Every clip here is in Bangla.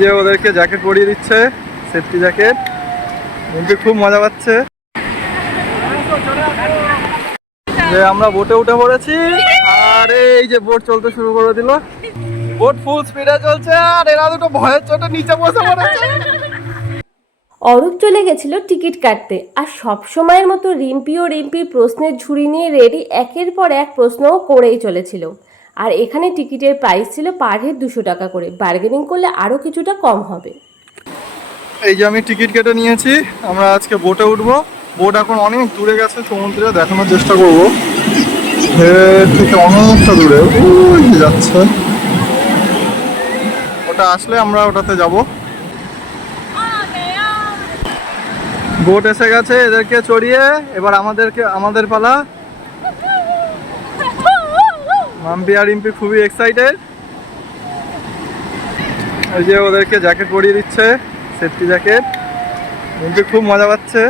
যে ওদেরকে জ্যাকেট পরিয়ে দিচ্ছে সেফটি জ্যাকেট কিন্তু খুব মজা পাচ্ছে। যে আমরা বোটে উঠে পড়েছি, আর এই যে বোট চলতে শুরু করে দিল। বোট ফুল স্পিডে চলছে, আর এরা দুটো ভয়ের চোটে নিচে বসে পড়েছে। অরূপ চলে গেছিল টিকিট কাটতে, আর সব সময়ের মতো রিম্পি ও রিম্পির প্রশ্নের ঝুড়ি নিয়ে রেডি একের পর এক প্রশ্নও করেই চলেছিল। আর এখানে টিকিটের প্রাইস ছিল পার হেড দুশো টাকা করে। বার্গেনিং করলে আরও কিছুটা কম হবে। এই যে আমি টিকিট কেটে নিয়েছি, আমরা আজকে বোটে উঠবো। বোট এখন অনেক দূরে গেছে, সমুদ্রে দেখানোর চেষ্টা করব। থেকে অনেকটা দূরে। যাচ্ছে। ওটা আসলে আমরা ওটাতে যাব। বোট এসে গেছে, এদেরকে চড়িয়ে, এবার আমাদেরকে, আমাদের পালা। মাম্পি আর ইম্পি খুবই এক্সাইটেড এই যে ওদেরকে জ্যাকেট পরিয়ে দিচ্ছে সেফটি জ্যাকেট ইম্পি খুব মজা পাচ্ছে।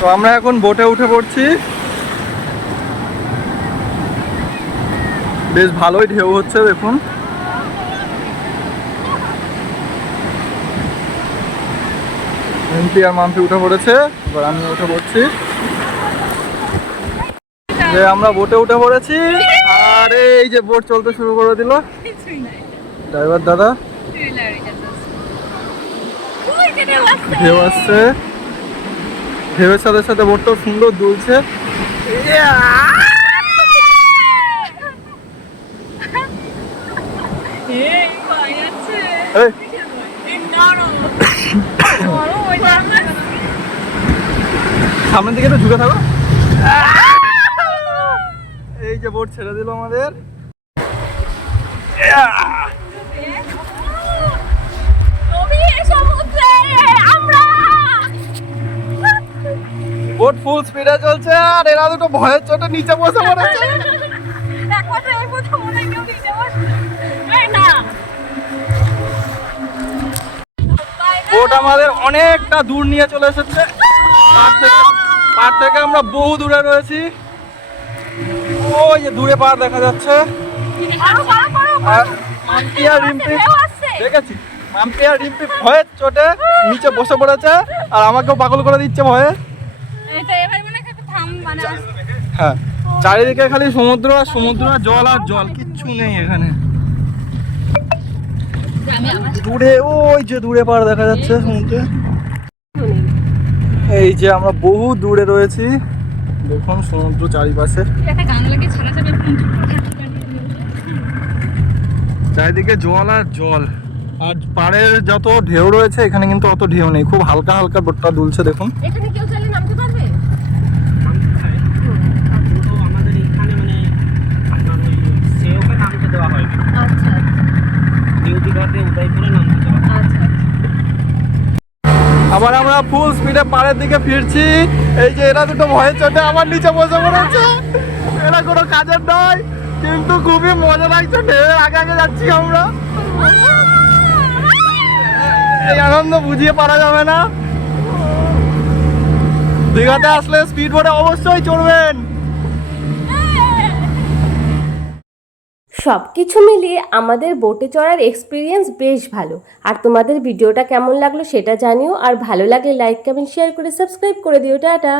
তো আমরা এখন বোটে উঠে পড়ছি। বেশ ভালোই ঢেউ হচ্ছে, দেখুন। এমপি আর মাম্পি উঠে পড়েছে। এবার আমি উঠে পড়ছি। যে আমরা বোটে উঠে পড়েছি। আর এই যে বোট চলতে শুরু করে দিল। ড্রাইভার দাদা। ঢেউ আসছে। ঢেউয়ের সাথে সাথে বোটটাও সুন্দর দুলছে। এই, সামনের দিকে তো ঝুঁকে থাকো। এই যে বোট ছেড়ে দিল আমাদের। বোট ফুল স্পিডে চলছে, আর এরা দুটো ভয়ের চোটে নিচে বসে পড়েছে। বোট অনেকটা দূর নিয়ে চলে এসেছে। পার থেকে পার থেকে আমরা বহু দূরে রয়েছি। ওই যে দূরে পার দেখা যাচ্ছে। আর মাম্পি আর রিম্পি দেখেছি? মাম্পি আর রিম্পি ভয়ের চোটে নিচে বসে পড়েছে আর আমাকেও পাগল করে দিচ্ছে ভয়ে। হ্যাঁ। চারিদিকে খালি সমুদ্র আর সমুদ্র আর জল আর জল কিচ্ছু নেই এখানে। দূরে, ওই যে দূরে পাড় দেখা যাচ্ছে সমুদ্রে এই যে আমরা বহু দূরে রয়েছি। দেখুন সমুদ্র চারিপাশে। চারিদিকে জল আর জল। আর পাড়ের যত ঢেউ রয়েছে, এখানে কিন্তু অত ঢেউ নেই। খুব হালকা হালকা বোটটা দুলছে, দেখুন। এখানে কেউ আবার আমরা ফুল স্পিডে পাড়ের দিকে ফিরছি। এই যে এরা দুটো ভয়ের চোটে আমার নিচে বসে পড়েছে। এরা কোনো কাজের নয় কিন্তু খুবই মজা লাগছে। ঢেউয়ের আগে আগে যাচ্ছি আমরা। এই আনন্দ বুঝিয়ে পারা যাবে না। দীঘাতে আসলে স্পিড বোটে অবশ্যই চড়বেন। সব কিছু মিলিয়ে আমাদের বোটে চড়ার এক্সপিরিয়েন্স বেশ ভালো। আর তোমাদের ভিডিওটা কেমন লাগল সেটা জানিও। আর ভালো লাগলে লাইক কমেন্ট শেয়ার করে সাবস্ক্রাইব করে দিও। Ta ta!